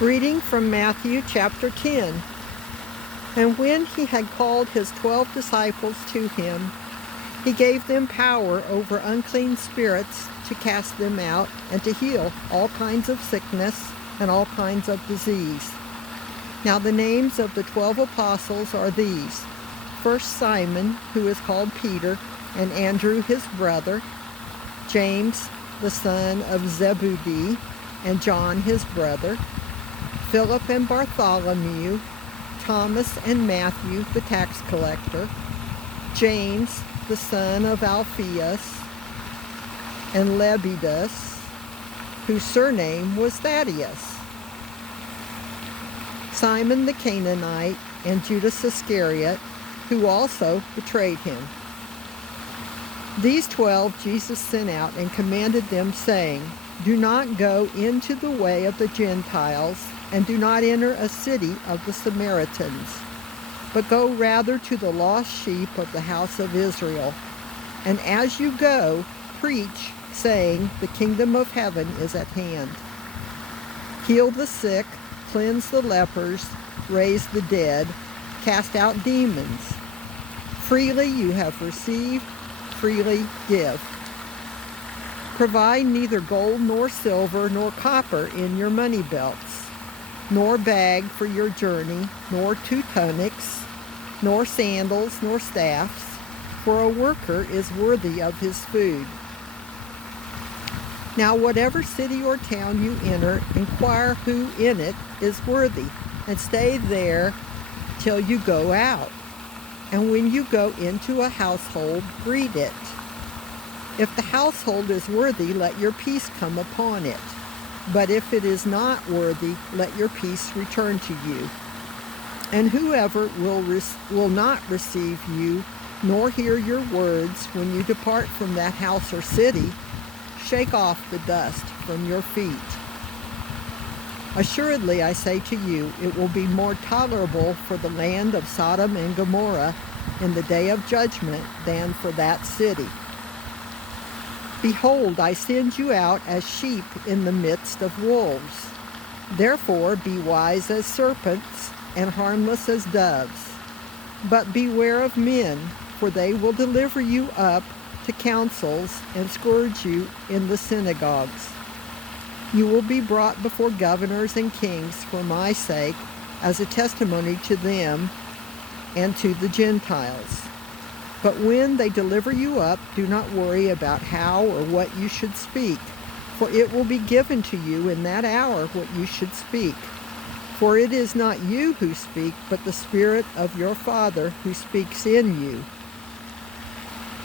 Reading from Matthew chapter 10. And when he had called his 12 disciples to him, he gave them power over unclean spirits to cast them out and to heal all kinds of sickness and all kinds of disease. Now the names of the 12 apostles are these: first Simon, who is called Peter, and Andrew his brother, James the son of Zebedee, and John his brother, Philip and Bartholomew, Thomas and Matthew the tax collector, James the son of Alphaeus, and Lebbaeus, whose surname was Thaddeus, Simon the Canaanite, and Judas Iscariot, who also betrayed him. These 12 Jesus sent out and commanded them, saying, "Do not go into the way of the Gentiles, and do not enter a city of the Samaritans, but go rather to the lost sheep of the house of Israel. And as you go, preach, saying, the kingdom of heaven is at hand. Heal the sick, cleanse the lepers, raise the dead, cast out demons. Freely you have received, freely give. Provide neither gold nor silver nor copper in your money belts, nor bag for your journey, nor 2 tunics, nor sandals, nor staffs, for a worker is worthy of his food. Now whatever city or town you enter, inquire who in it is worthy, and stay there till you go out. And when you go into a household, greet it. If the household is worthy, let your peace come upon it. But if it is not worthy, let your peace return to you. And whoever will not receive you, nor hear your words when you depart from that house or city, shake off the dust from your feet. Assuredly, I say to you, it will be more tolerable for the land of Sodom and Gomorrah in the day of judgment than for that city. Behold, I send you out as sheep in the midst of wolves. Therefore, be wise as serpents and harmless as doves. But beware of men, for they will deliver you up to councils and scourge you in the synagogues. You will be brought before governors and kings for my sake, as a testimony to them and to the Gentiles. But when they deliver you up, do not worry about how or what you should speak, for it will be given to you in that hour what you should speak. For it is not you who speak, but the Spirit of your Father who speaks in you.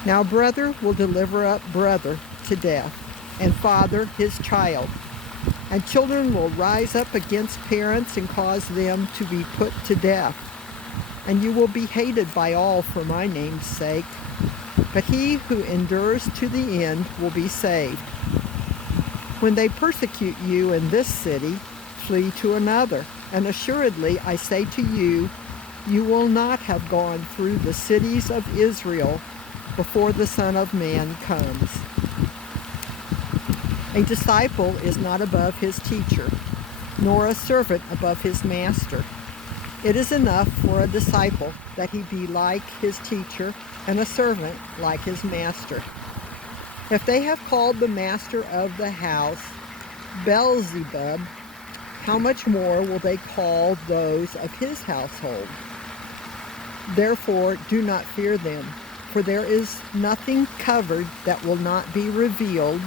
Now brother will deliver up brother to death, and father his child. And children will rise up against parents and cause them to be put to death. And you will be hated by all for my name's sake, but he who endures to the end will be saved. When they persecute you in this city, flee to another. And assuredly, I say to you, you will not have gone through the cities of Israel before the Son of Man comes. A disciple is not above his teacher, nor a servant above his master. It is enough for a disciple that he be like his teacher, and a servant like his master. If they have called the master of the house Beelzebub, how much more will they call those of his household? Therefore, do not fear them, for there is nothing covered that will not be revealed,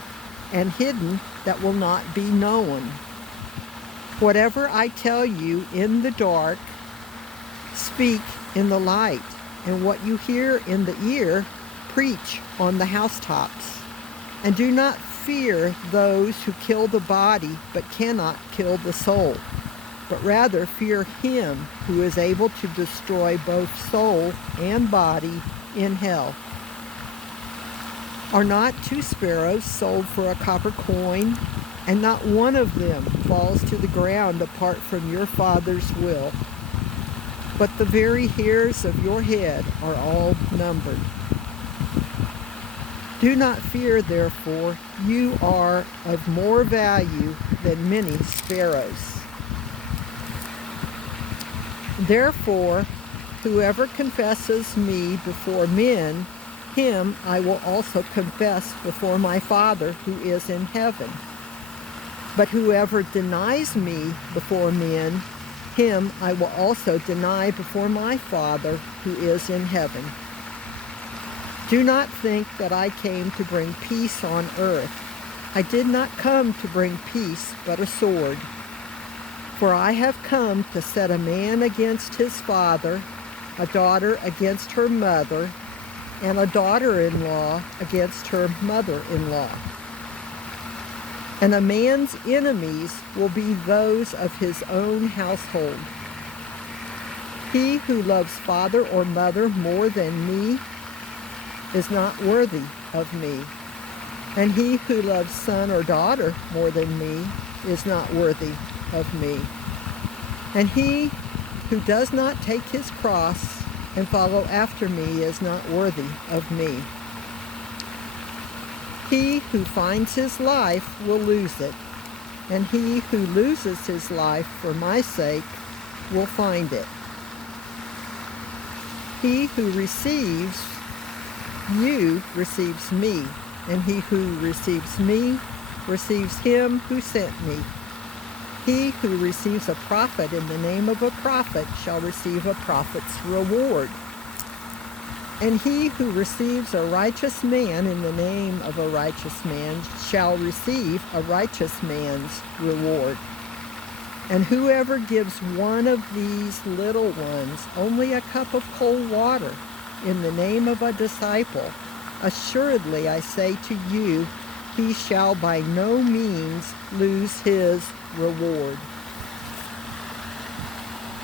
and hidden that will not be known. Whatever I tell you in the dark, speak in the light, and what you hear in the ear, preach on the housetops. And do not fear those who kill the body, but cannot kill the soul, but rather fear him who is able to destroy both soul and body in hell. Are not 2 sparrows sold for a copper coin, and not one of them falls to the ground apart from your Father's will? But the very hairs of your head are all numbered. Do not fear, therefore, you are of more value than many sparrows. Therefore, whoever confesses me before men, him I will also confess before my Father who is in heaven. But whoever denies me before men, him I will also deny before my Father who is in heaven. Do not think that I came to bring peace on earth. I did not come to bring peace, but a sword. For I have come to set a man against his father, a daughter against her mother, and a daughter-in-law against her mother-in-law. And a man's enemies will be those of his own household. He who loves father or mother more than me is not worthy of me. And he who loves son or daughter more than me is not worthy of me. And he who does not take his cross and follow after me is not worthy of me. He who finds his life will lose it, and he who loses his life for my sake will find it. He who receives you receives me, and he who receives me receives him who sent me. He who receives a prophet in the name of a prophet shall receive a prophet's reward. And he who receives a righteous man in the name of a righteous man shall receive a righteous man's reward. And whoever gives one of these little ones only a cup of cold water in the name of a disciple, assuredly I say to you, he shall by no means lose his reward.